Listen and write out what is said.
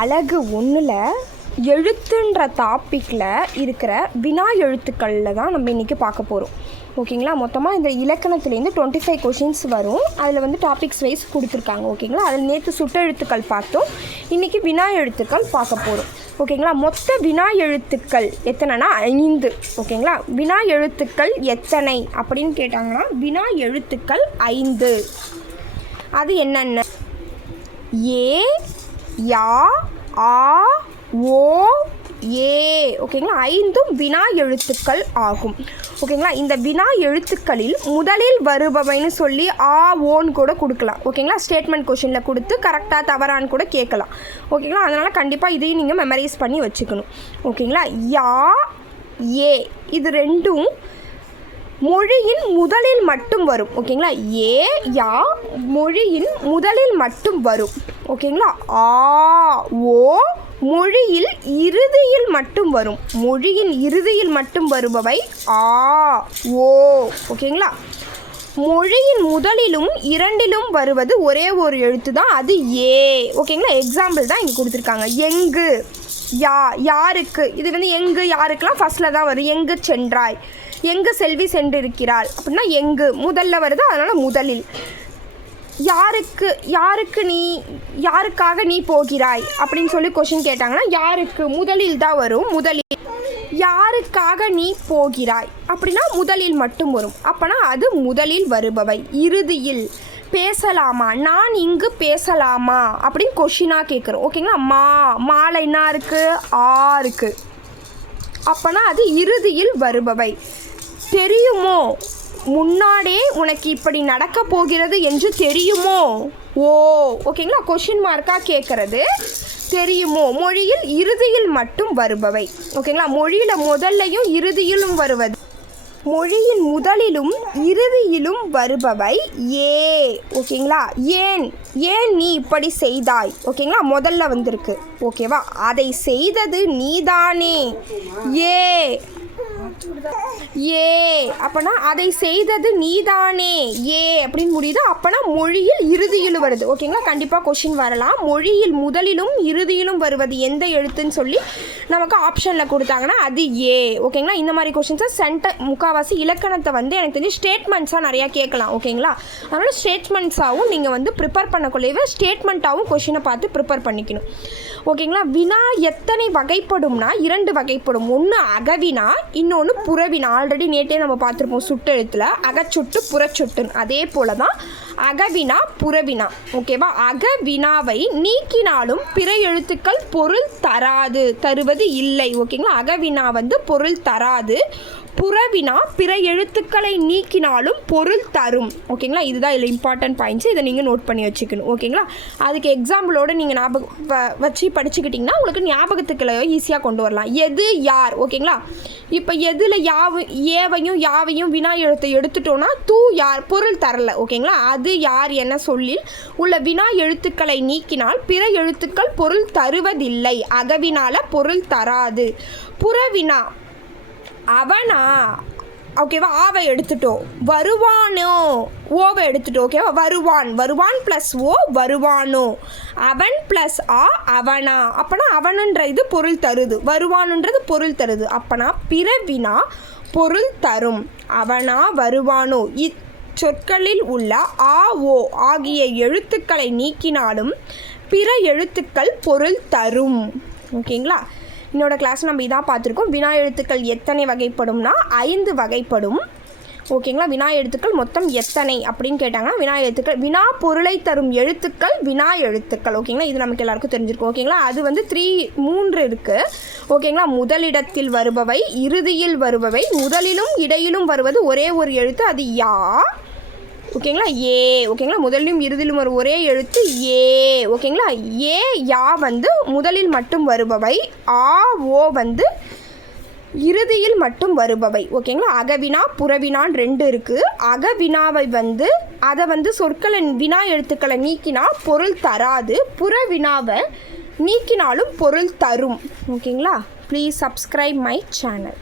அழகு 1ல் எழுத்துன்ற டாப்பிக்கில் இருக்கிற வினா எழுத்துக்களில் தான் நம்ம இன்றைக்கி பார்க்க போகிறோம். ஓகேங்களா? மொத்தமாக இந்த இலக்கணத்துலேருந்து 25 கொஷின்ஸ் வரும். அதில் வந்து டாபிக்ஸ் வைஸ் கொடுத்துருக்காங்க. ஓகேங்களா? அதில் நேற்று சுட்டெழுத்துக்கள் பார்த்தோம். இன்றைக்கி வினா எழுத்துக்கள் பார்க்க போகிறோம். ஓகேங்களா? மொத்த வினா எழுத்துக்கள் எத்தனைனா 5. ஓகேங்களா? வினா எழுத்துக்கள் எத்தனை அப்படின்னு கேட்டாங்கன்னா வினா எழுத்துக்கள் 5. அது என்னென்ன? ஏ, யா, ஆ, ஓ, ஏ. ஓகேங்களா? 5ம் வினா எழுத்துக்கள் ஆகும். ஓகேங்களா? இந்த வினா எழுத்துக்களில் முதலில் வருபவைன்னு சொல்லி ஆ ஓன்னு கூட கொடுக்கலாம். ஓகேங்களா? ஸ்டேட்மெண்ட் கொஷினில் கொடுத்து கரெக்டாக தவறான்னு கூட கேட்கலாம். ஓகேங்களா? அதனால் கண்டிப்பாக இதையும் நீங்கள் மெமரைஸ் பண்ணி வச்சுக்கணும். ஓகேங்களா? யா, ஏ இது ரெண்டும் மொழியின் முதலில் மட்டும் வரும். ஓகேங்களா? ஏ, யா மொழியின் முதலில் மட்டும் வரும். ஓகேங்களா? ஆ, ஓ மொழியில் இறுதியில் மட்டும் வரும். மொழியின் இறுதியில் மட்டும் வருபவை ஆ, ஓ. ஓகேங்களா? மொழியின் முதலிலும் இரண்டிலும் வருவது ஒரே ஒரு எழுத்து தான், அது ஏ. ஓகேங்களா? எக்ஸாம்பிள் தான் இங்கே கொடுத்துருக்காங்க. எங்கு, யா, யாருக்கு. இது வந்து எங்கு யாருக்கெல்லாம் ஃபஸ்ட்டில் தான் வரும். எங்கு சென்றாய், எங்கு செல்வி சென்றிருக்கிறாள் அப்படின்னா எங்கு முதல்ல வருது, அதனால் முதலில். யாருக்கு, யாருக்கு நீ, யாருக்காக நீ போகிறாய் அப்படின்னு சொல்லி கொஷின் கேட்டாங்கன்னா யாருக்கு முதலில் தான் வரும். முதலில். யாருக்காக நீ போகிறாய் அப்படின்னா முதலில் மட்டும் வரும். அப்போனா அது முதலில் வருபவை. இறுதியில். பேசலாமா, நான் இங்கு பேசலாமா அப்படின்னு கொஷினாக கேட்குறோம். ஓகேங்களா? மாலை என்ன இருக்குது, ஆ இருக்குது. அப்போனா அது இறுதியில் வருபவை. தெரியுமோ, முன்னாடியே உனக்கு இப்படி நடக்க போகிறது என்று தெரியுமோ, ஓ. ஓகேங்களா? கொஷின் மார்க்காக கேட்குறது தெரியுமோ. மொழியில் இறுதியில் மட்டும் வருபவை. ஓகேங்களா? மொழியில் முதல்லையும் இறுதியிலும் வருவது. மொழியின் முதலிலும் இறுதியிலும் வருபவை ஏ. ஓகேங்களா? ஏன், ஏன் நீ இப்படி செய்தாய். ஓகேங்களா? முதல்ல வந்திருக்கு. ஓகேவா? அதை செய்தது நீதானே, ஏ. ஏ அப்போனா அதை செய்தது நீதானே, ஏ அப்படின்னு முடியுது. அப்போனா மொழியில் இறுதியில் வருது. ஓகேங்களா? கண்டிப்பாக கொஷின் வரலாம். மொழியில் முதலிலும் இறுதியிலும் வருவது எந்த எழுத்துன்னு சொல்லி நமக்கு ஆப்ஷனில் கொடுத்தாங்கன்னா அது ஏ. ஓகேங்களா? இந்த மாதிரி கொஷின்ஸை முக்கால்வாசி இலக்கணத்தை வந்து எனக்கு தெரிஞ்சு ஸ்டேட்மெண்ட்ஸாக நிறையா கேட்கலாம். ஓகேங்களா? அதனால் ஸ்டேட்மெண்ட்ஸாகவும் நீங்கள் வந்து ப்ரிப்பேர் பண்ணக்குள்ளேயே ஸ்டேட்மெண்ட்டாகவும் கொஷினை பார்த்து ப்ரிப்பேர் பண்ணிக்கணும். ஓகேங்களா? வினா எத்தனை வகைப்படும்னா 2 வகைப்படும். ஒன்று அகவினா, இன்னொன்று புறவினா. ஆல்ரெடி நேற்றே நம்ம பார்த்துருப்போம் சுட்டெழுத்தில் அகச்சுட்டு புறச்சுட்டுன்னு. அதே போல தான் அகவினா புறவினா. ஓகேவா? அகவினாவை நீக்கினாலும் பிற எழுத்துக்கள் பொருள் தருவது இல்லை. ஓகேங்களா? அகவினா வந்து பொருள் தராது. புறவினா பிற எழுத்துக்களை நீக்கினாலும் பொருள் தரும். ஓகேங்களா? இதுதான் இதில் இம்பார்ட்டன்ட் பாயிண்ட்ஸ். இதை நீங்கள் நோட் பண்ணி வச்சுக்கணும். ஓகேங்களா? அதுக்கு எக்ஸாம்பிளோடு நீங்கள் வச்சு படிச்சுக்கிட்டிங்கன்னா உங்களுக்கு ஞாபகத்துக்களை ஈஸியாக கொண்டு வரலாம். எது, யார். ஓகேங்களா? இப்போ எதில் ஏவையும் யாவையும் வினா எழுத்தை எடுத்துட்டோன்னா தூ யார் பொருள் தரலை. ஓகேங்களா? அது யார் என சொல்லில் உள்ள வினா எழுத்துக்களை நீக்கினால் பிற எழுத்துக்கள் பொருள் தருவதில்லை. அகவினால பொருள் தராது. புறவினா அவனா. ஓகேவா? ஆவை எடுத்துட்டோம். வருவானோ, ஓவை எடுத்துட்டோம். ஓகேவா? வருவான், வருவான் ப்ளஸ் ஓ வருவானோ. அவன் ப்ளஸ் ஆ அவனா. அப்போனா அவனுன்ற இது பொருள் தருது, வருவானுன்றது பொருள் தருது. அப்போனா பிறவினா பொருள் தரும். அவனா வருவானோ இச்சொற்களில் உள்ள ஆ ஓ ஆகிய எழுத்துக்களை நீக்கினாலும் பிற எழுத்துக்கள் பொருள் தரும். ஓகேங்களா? என்னோடய கிளாஸ் நம்ம இதான் பார்த்துருக்கோம். வினா எழுத்துக்கள் எத்தனை வகைப்படும்னா 5 வகைப்படும். ஓகேங்களா? வினா எழுத்துக்கள் மொத்தம் எத்தனை அப்படின்னு கேட்டாங்கன்னா வினா எழுத்துக்கள், வினா பொருளை தரும் எழுத்துக்கள் வினா எழுத்துக்கள். ஓகேங்களா? இது நமக்கு எல்லாருக்கும் தெரிஞ்சிருக்கும். ஓகேங்களா? அது வந்து 3 இருக்குது. ஓகேங்களா? முதலிடத்தில் வருபவை, இறுதியில் வருபவை, முதலிலும் இடையிலும் வருவது ஒரே ஒரு எழுத்து, அது யா. ஓகேங்களா? ஏ. ஓகேங்களா? முதலிலும் இறுதியிலும் வரும் ஒரே எழுத்து ஏ. ஓகேங்களா? ஏ, யா வந்து முதலில் மட்டும் வருபவை, ஆ ஓ வந்து இறுதியில் மட்டும் வருபவை. ஓகேங்களா? அகவினா புறவினான் 2 இருக்குது. அகவினாவை வந்து அதை வந்து சொற்களை வினா எழுத்துக்களை நீக்கினா பொருள் தராது. புறவினாவை நீக்கினாலும் பொருள் தரும். ஓகேங்களா? Please subscribe my channel.